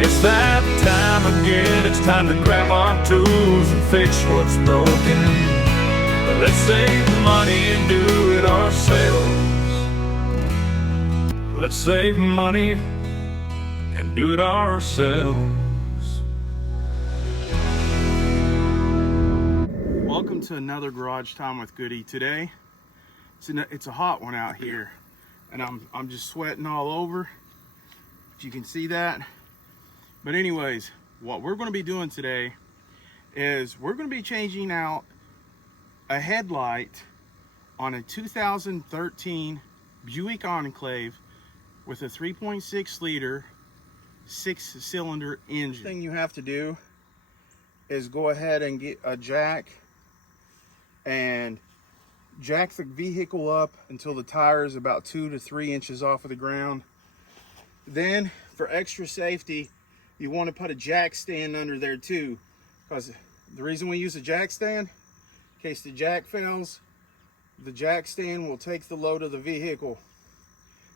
It's that time again, it's time to grab our tools and fix what's broken. Let's save money and do it ourselves. Let's save money and do it ourselves. Welcome to another Garage Time with Goody. Today, it's a hot one out here, and I'm just sweating all over. If you can see that. But anyways, what we're going to be doing today is we're going to be changing out a headlight on a 2013 Buick Enclave with a 3.6 liter 6-cylinder engine. The thing you have to do is go ahead and get a jack and jack the vehicle up until the tire is about 2 to 3 inches off of the ground. Then for extra safety, you want to put a jack stand under there too, because the reason we use a jack stand, in case the jack fails, the jack stand will take the load of the vehicle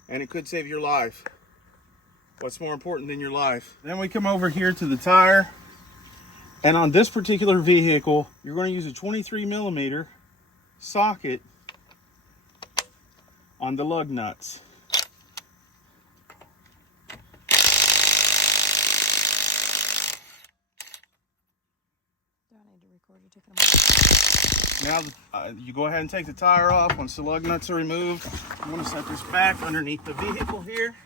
and it could save your life. What's more important than your life? Then we come over here to the tire, and on this particular vehicle, you're going to use a 23 millimeter socket on the lug nuts. Now you go ahead and take the tire off. Once the lug nuts are removed, I'm going to set this back underneath the vehicle here.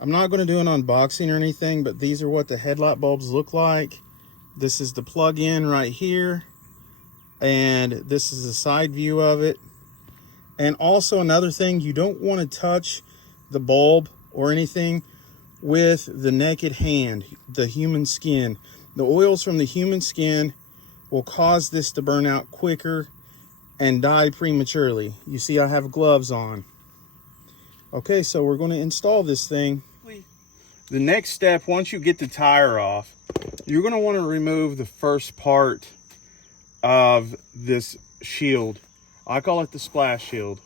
I'm not going to do an unboxing or anything, but these are what the headlight bulbs look like. This is the plug-in right here, and this is the side view of it. And also another thing, you don't want to touch the bulb or anything with the naked hand, the human skin. The oils from the human skin will cause this to burn out quicker and die prematurely. You see, I have gloves on. Okay, so we're going to install this thing. The next step, once you get the tire off, you're going to want to remove the first part of this shield. I call it the splash shield.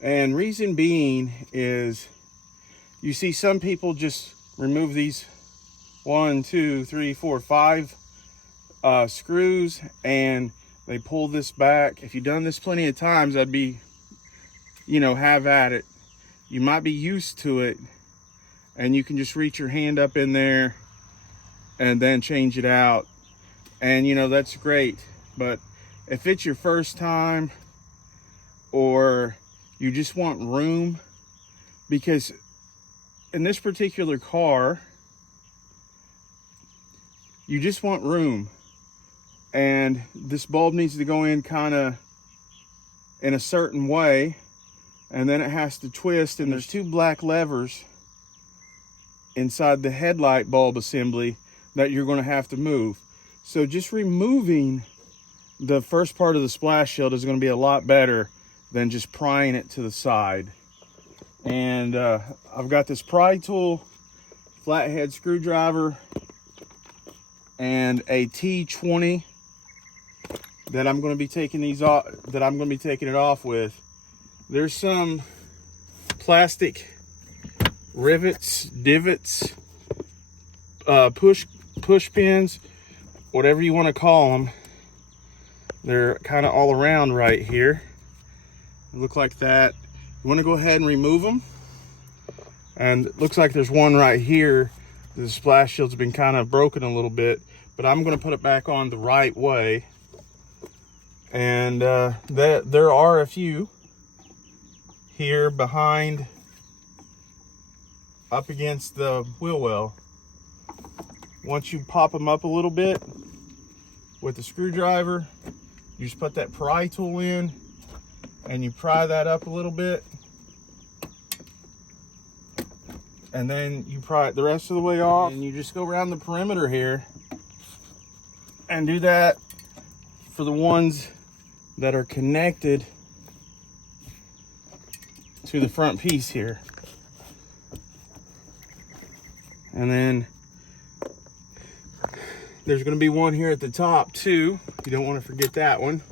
And reason being is, you see some people just remove these 1, 2, 3, 4, 5 screws, and they pull this back. If you've done this plenty of times, I'd be, have at it. You might be used to it, and you can just reach your hand up in there and then change it out, and that's great. But if it's your first time, or you just want room, because in this particular car, you just want room, and this bulb needs to go in kind of in a certain way, and then it has to twist, and there's 2 black levers inside the headlight bulb assembly that you're going to have to move. So just removing the first part of the splash shield is going to be a lot better than just prying it to the side. And I've got this pry tool, flathead screwdriver, and a T20 that I'm going to be taking these off, that I'm going to be taking it off with. There's some plastic rivets, divots, push pins, whatever you want to call them. They're kind of all around right here. They look like that. You want to go ahead and remove them. And it looks like there's one right here. The splash shield's been kind of broken a little bit, but I'm going to put it back on the right way. And there are a few here behind, up against the wheel well. Once you pop them up a little bit with the screwdriver, you just put that pry tool in and you pry that up a little bit, and then you pry it the rest of the way off, and you just go around the perimeter here and do that for the ones that are connected to the front piece here. And then there's going to be one here at the top too. You don't want to forget that one.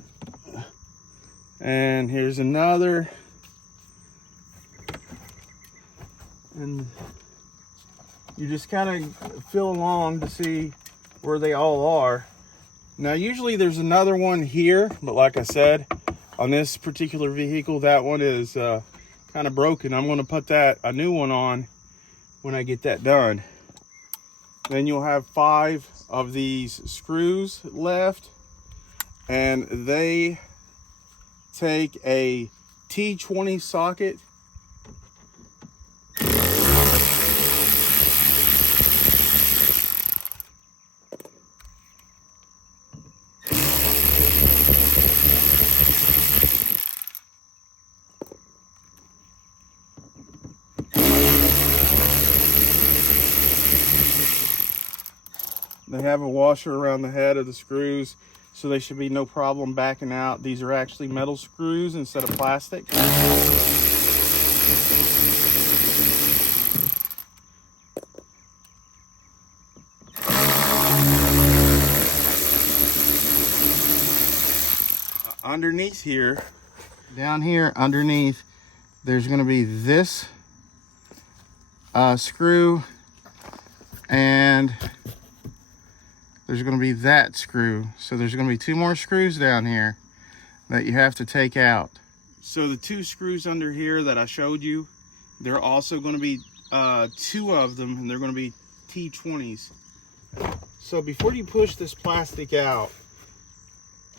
And here's another. And You just kind of feel along to see where they all are. Now, usually there's another one here, but like I said, on this particular vehicle, that one is kind of broken. I'm going to put a new one on when I get that done. Then you'll have 5 of these screws left, and they take a T20 socket. They have a washer around the head of the screws, so they should be no problem backing out. These are actually metal screws instead of plastic. Underneath here, down here underneath, there's going to be this screw, and there's going to be that screw. So there's going to be 2 more screws down here that you have to take out. So the 2 screws under here that I showed you, they're also going to be 2 of them, and they're going to be T20s. So before you push this plastic out,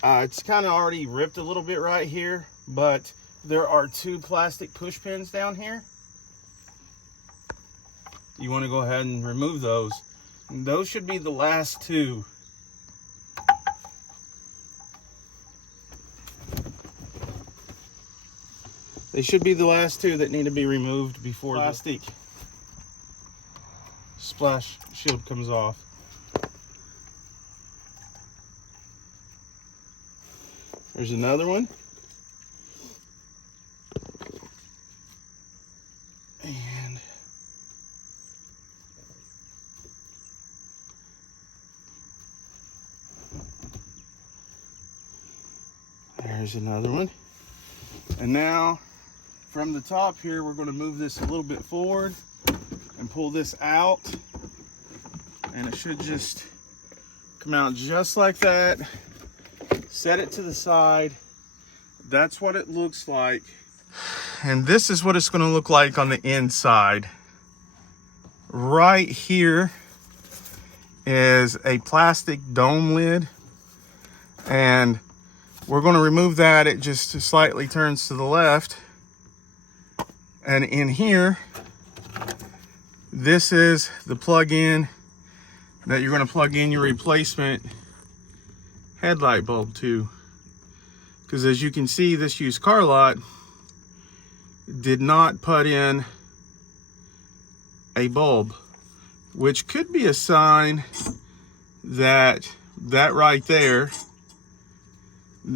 it's kind of already ripped a little bit right here, but there are 2 plastic push pins down here. You want to go ahead and remove those. And those should be the last 2. They should be the last 2 that need to be removed before the plastic splash shield comes off. There's another one. And there's another one. And now from the top here, we're going to move this a little bit forward and pull this out. And it should just come out just like that. Set it to the side. That's what it looks like. And this is what it's going to look like on the inside. Right here is a plastic dome lid. And we're going to remove that. It just slightly turns to the left. And in here, this is the plug-in that you're going to plug in your replacement headlight bulb to. Because as you can see, this used car lot did not put in a bulb, which could be a sign that right there,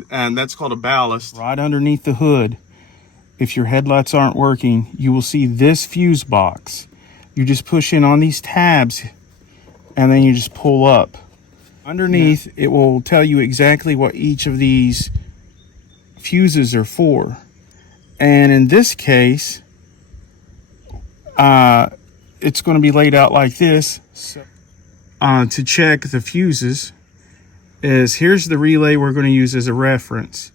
and that's called a ballast. Right underneath the hood, if your headlights aren't working, you will see this fuse box. You just push in on these tabs and then you just pull up. Underneath, it will tell you exactly what each of these fuses are for. And in this case, it's going to be laid out like this. To check the fuses, here's the relay we're going to use as a reference.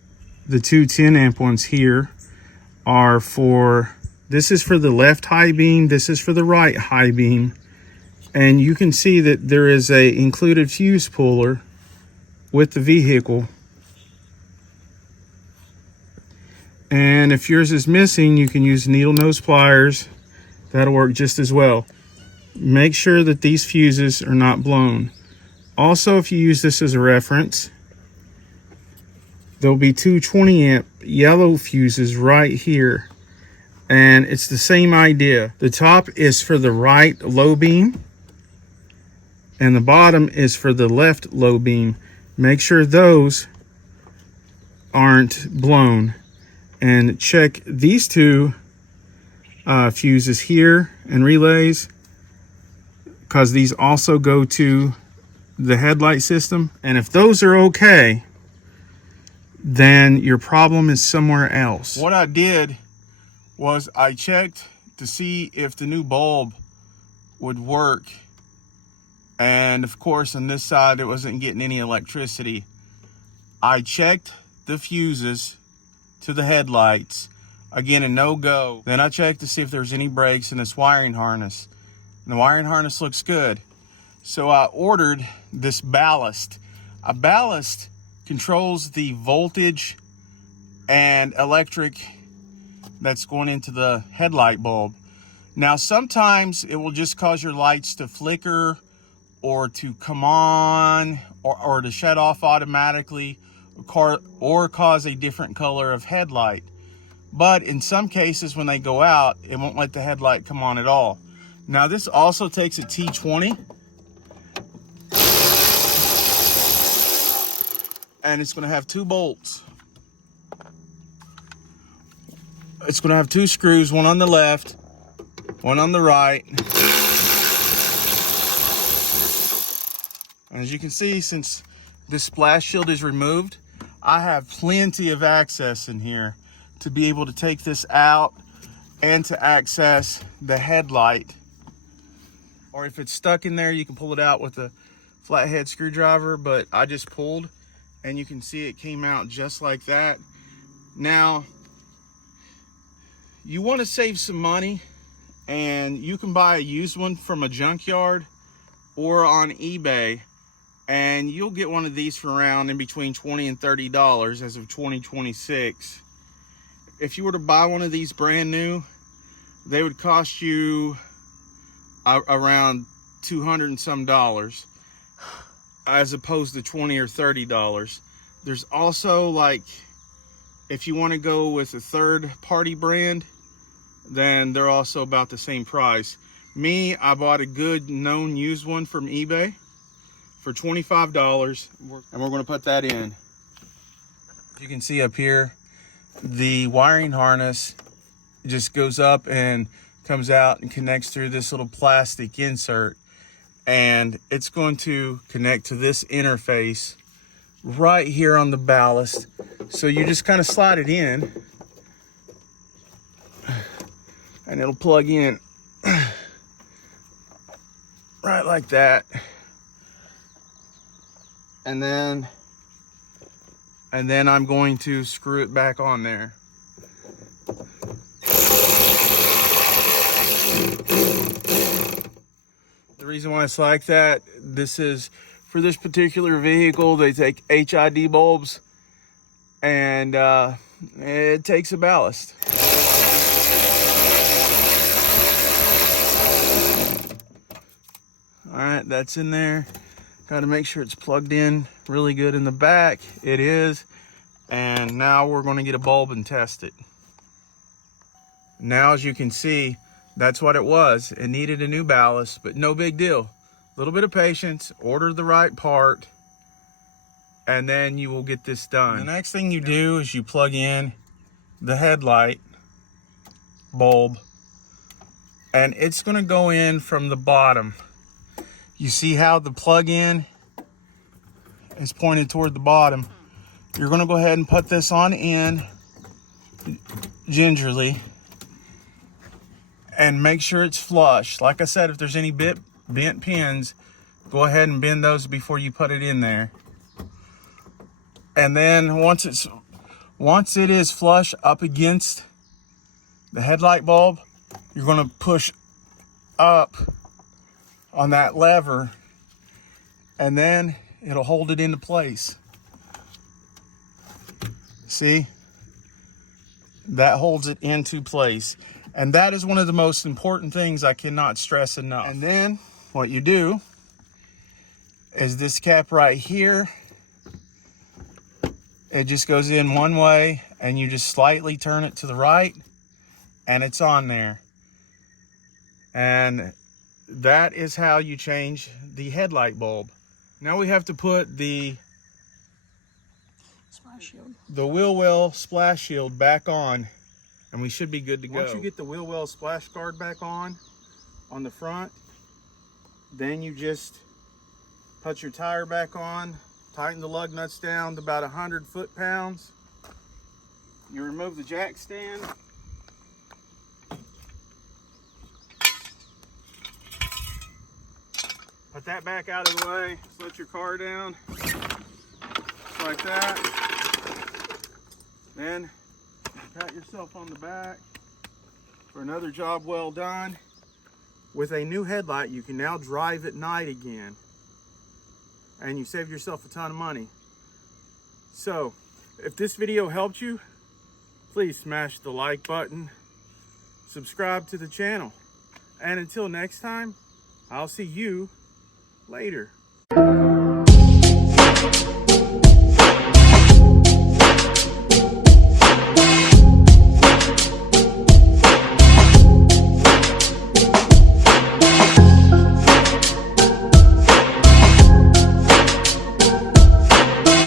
The 2 10 amp ones here are for, this is for the left high beam, this is for the right high beam. And you can see that there is a included fuse puller with the vehicle. And if yours is missing, you can use needle nose pliers. That'll work just as well. Make sure that these fuses are not blown. Also, if you use this as a reference, there'll be 2 20 amp yellow fuses right here. And it's the same idea. The top is for the right low beam, and the bottom is for the left low beam. Make sure those aren't blown. And check these 2 fuses here and relays, because these also go to the headlight system. And if those are okay, then your problem is somewhere else. What I did was I checked to see if the new bulb would work. And of course, on this side, it wasn't getting any electricity. I checked the fuses to the headlights. Again, a no-go. Then I checked to see if there's any breaks in this wiring harness. And the wiring harness looks good. So I ordered this ballast. A ballast controls the voltage and electric that's going into the headlight bulb. Now, sometimes it will just cause your lights to flicker or to come on or to shut off automatically or cause a different color of headlight. But in some cases, when they go out, it won't let the headlight come on at all. Now, this also takes a T20. And it's going to have 2 bolts. It's going to have 2 screws, one on the left, one on the right. And as you can see, since this splash shield is removed, I have plenty of access in here to be able to take this out and to access the headlight. Or if it's stuck in there, you can pull it out with a flathead screwdriver, but I just pulled and you can see it came out just like that. Now, you want to save some money, and you can buy a used one from a junkyard or on eBay, and you'll get one of these for around in between $20 and $30 as of 2026. If you were to buy one of these brand new, they would cost you around $200 and some dollars, as opposed to $20 or $30. There's also, like, if you want to go with a third-party brand, then they're also about the same price. Me, I bought a good known used one from eBay for $25, and we're going to put that in. You can see up here, the wiring harness just goes up and comes out and connects through this little plastic insert. And it's going to connect to this interface right here on the ballast. So you just kind of slide it in and it'll plug in right like that. And then I'm going to screw it back on there. The reason why it's like that, this is for this particular vehicle, they take HID bulbs, and it takes a ballast. All right, that's in there. Got to make sure it's plugged in really good in the back. It is. And now we're going to get a bulb and test it. Now, as you can see, that's what it was. It needed a new ballast, but no big deal. A little bit of patience, order the right part, and then you will get this done. The next thing you do is you plug in the headlight bulb, and it's going to go in from the bottom. You see how the plug-in is pointed toward the bottom. You're going to go ahead and put this on in gingerly and make sure it's flush. Like I said, if there's any bent pins, go ahead and bend those before you put it in there. And then once it is flush up against the headlight bulb, you're going to push up on that lever, and then it'll hold it into place. See? That holds it into place. And that is one of the most important things I cannot stress enough. And then what you do is this cap right here, it just goes in one way, and you just slightly turn it to the right, and it's on there. And that is how you change the headlight bulb. Now we have to put the wheel well splash shield back on, and we should be good to go. Once you get the wheel well splash guard back on the front, then you just put your tire back on, tighten the lug nuts down to about 100 foot-pounds. You remove the jack stand. Put that back out of the way. Let your car down. Just like that. Then pat yourself on the back for another job well done. With a new headlight, you can now drive at night again. And you save yourself a ton of money. So, if this video helped you, please smash the like button, subscribe to the channel. And until next time, I'll see you later.